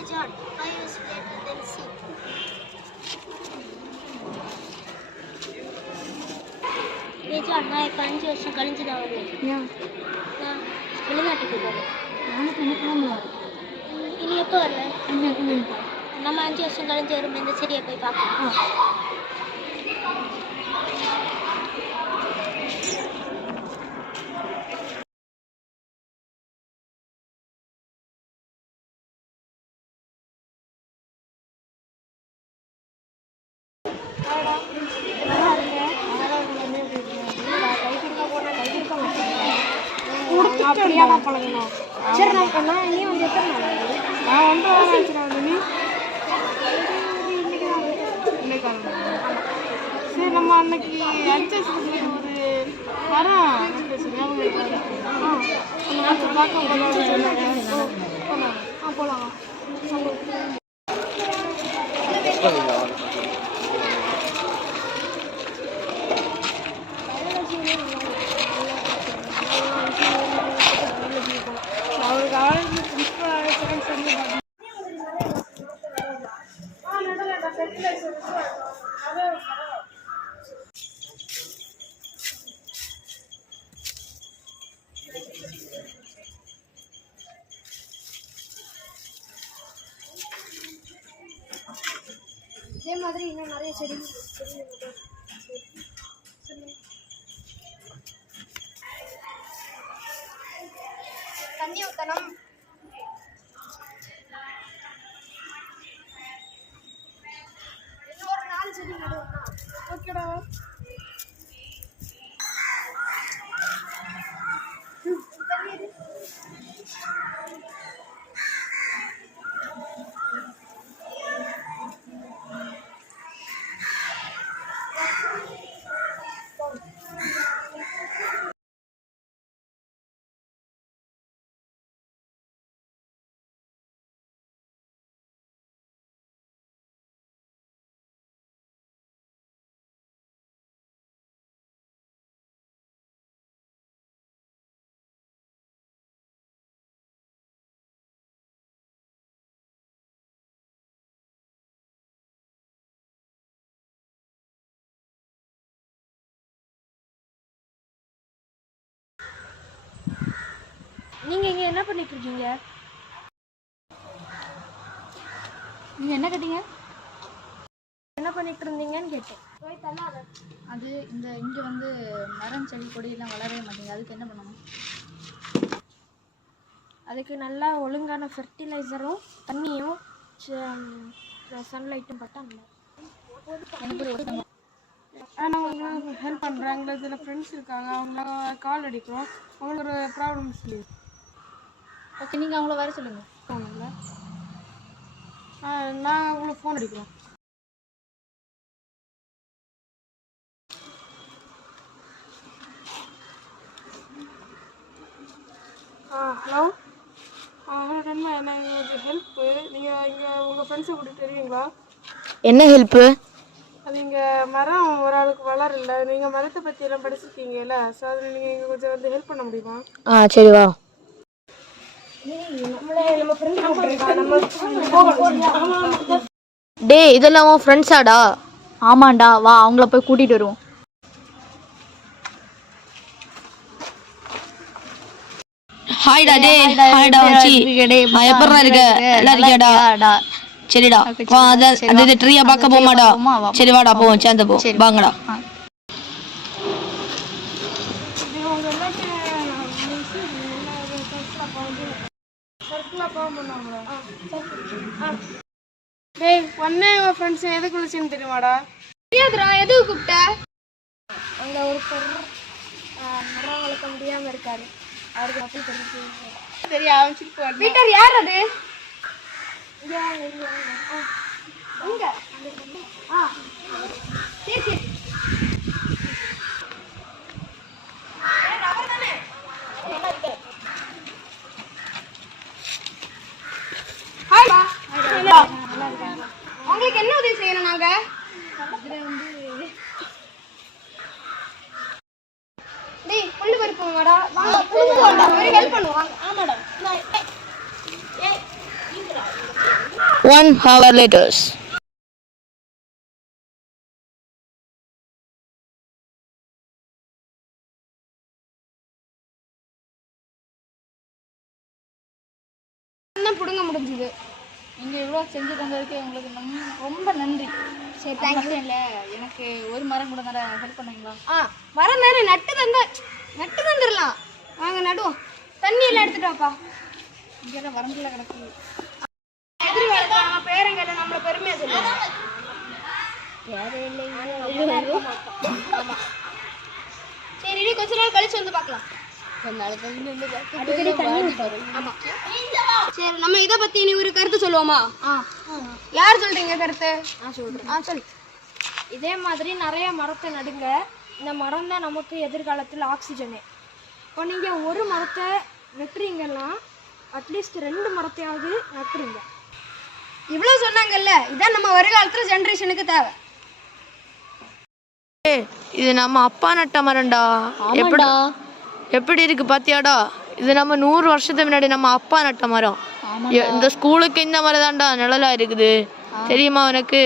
Hey John, 5 years later then see. Hey John, நான் இப்போ 5 வருஷம் கழிஞ்சு தான் வருவேன். ஏன்? நான் வெளிநாட்டுக்கு போகிறேன். நானும் போகணும். இனி எப்போ வரல? நம்ம 5 வருஷம் கழிஞ்சு வரும்போது இந்த செடியை போய் பார்க்கலாம். அப்படியா நான் பழகணும். சரி நான் பண்ணேன். நீ வந்து எத்தனை நாள் ஆகுது? நான் 1 வாரம் ஆச்சுடா. நீ இன்னைக்கு சரி நம்ம அன்னைக்கு அட்ஜஸ்ட் ஒரு மரம் பார்க்க போகலாம். இதே மாதிரி இன்னும் நிறைய செடி தண்ணி ஊற்றணும். இன்னும் ஒரு 4 செடி நடுவோம்னா ஓகேடா. நீங்கள் இங்கே என்ன பண்ணிட்டு இருக்கீங்க? நீங்கள் என்ன கேட்டீங்க? என்ன பண்ணிட்டு இருந்தீங்கன்னு கேட்டேன். அது இங்கே வந்து மரம் செடி கொடியெல்லாம் வளரவே மாட்டேங்குது. அதுக்கு என்ன பண்ணணும்? அதுக்கு நல்லா ஒழுங்கான ஃபெர்டிலைசரும் தண்ணியும் சன்லைட்டும் பட்டா எனக்கு நாங்கள் ஹெல்ப் பண்ணுறாங்க. இதில் ஃப்ரெண்ட்ஸ் இருக்காங்க. அவங்கள கால் அடிக்கிறோம். அவங்களுக்கு ஒரு ப்ராப்ளம் சொல்லி ஓகே, நீங்கள் அவங்கள வர சொல்லுங்கள். ஃபோனில் நாங்கள் அவங்களுக்கு ஃபோன் அடிக்கிறோம். ஹலோ நன்மை, எனக்கு ஒரு ஹெல்ப்பு. நீங்கள் இங்கே உங்கள் ஃப்ரெண்ட்ஸை கூட்டிகிட்டு வருவீங்களா? என்ன ஹெல்ப்பு? அது இங்கே மரம் ஒரு ஆளுக்கு வளரல. நீங்கள் மரத்தை பற்றி எல்லாம் படிச்சிருக்கீங்கல்ல, ஸோ அதில் நீங்கள் இங்கே கொஞ்சம் வந்து ஹெல்ப் பண்ண முடியுமா? சரி வா. டே, இதெல்லாம் உன் ஃப்ரெண்ட்ஸாடா? ஆமாண்டா, வா அவங்கள போய் கூட்டிகிட்டு வருவோம். ஹாய்டா. டே ஹாய்டா மச்சி. எப்பறா இருக்க? நல்லா இருக்கியாடா? சரிடா வா. அந்த ட்ரீயை பார்க்க போமாடா? சரி வாடா போவோம், சேர்ந்து போ. வாங்கடா. டேய் ஒன்னே உன் ஃப்ரெண்ட்ஸ் எதுக்கு விളിச்சேன்னு தெரியுமாடா? தெரியாதுடா. எதுக்கு கூப்பிட்ட? அங்கே ஒருத்தர் மரம் வளர்க்க முடியாமல் இருக்காரு. அவருக்கு அப்படி தெரியும் ஆரம்பிச்சிட்டு பீட்டர் யார் அது? இங்க சரி சரி. உங்களுக்கு என்ன உதவி செய்யணும் நாங்க? டேய் புல்லு பறிப்போமாடா? வாங்க புல்லு போடா. ஒரு ஹெல்ப் பண்ணுவாங்க. ஆமாடா. ஏய் 1 hour later. பிடுங்க முடிஞ்சுது. நீங்கள் இவ்வளோ செஞ்சு தந்ததுக்கு உங்களுக்கு ரொம்ப நன்றி. சரி, தேங்க்யூ. இல்லை, எனக்கு ஒரு மரம் கூட தர ஹெல்ப் பண்ணுவீங்களா? மரம் தானே நட்டு தந்துடலாம். வாங்க நடுவோம். தண்ணி எல்லாம் எடுத்துட்டு வாப்பா. இங்கெல்லாம் வரம்பில் கிடக்கு. எதிர்காலத்தில் நம்ம பேரங்களை நம்மளை பெருமையாக சொல்லுவாங்க. சரி, இனி கொஞ்ச நாள் கழிச்சு வந்து பார்க்கலாம். அடிக்கடி தண்ணி ஊத்தணும். ஆமா. சரி, நம்ம இதை பத்தி இனி ஒரு கருத்து சொல்லுவோமா? யார் சொல்றீங்க கருத்து? நான் சொல்றேன். சொல்லு. இதே மாதிரி நிறைய மரத்தை நடுங்க. இந்த மரம் தான் நமக்கு எதிர்காலத்தில் ஆக்சிஜனே. இப்போ நீங்கள் ஒரு மரத்தை வெட்டுறீங்கன்னா அட்லீஸ்ட் 2 மரத்தையாவது நட்டுருங்க. இவ்வளோ சொன்னாங்கல்ல, இதான் நம்ம வருகாலத்தில் ஜென்ரேஷனுக்கு தேவை. இது நம்ம அப்பா நட்ட மரம்டா. எப்படி இருக்கு பாத்தியாடா? இது நம்ம 100 வருஷத்துக்கு முன்னாடி நம்ம அப்பா நட்ட மரம். இந்த ஸ்கூலுக்கு இந்த மாதிரி தான்டா நிழலா இருக்குது, தெரியுமா உனக்கு?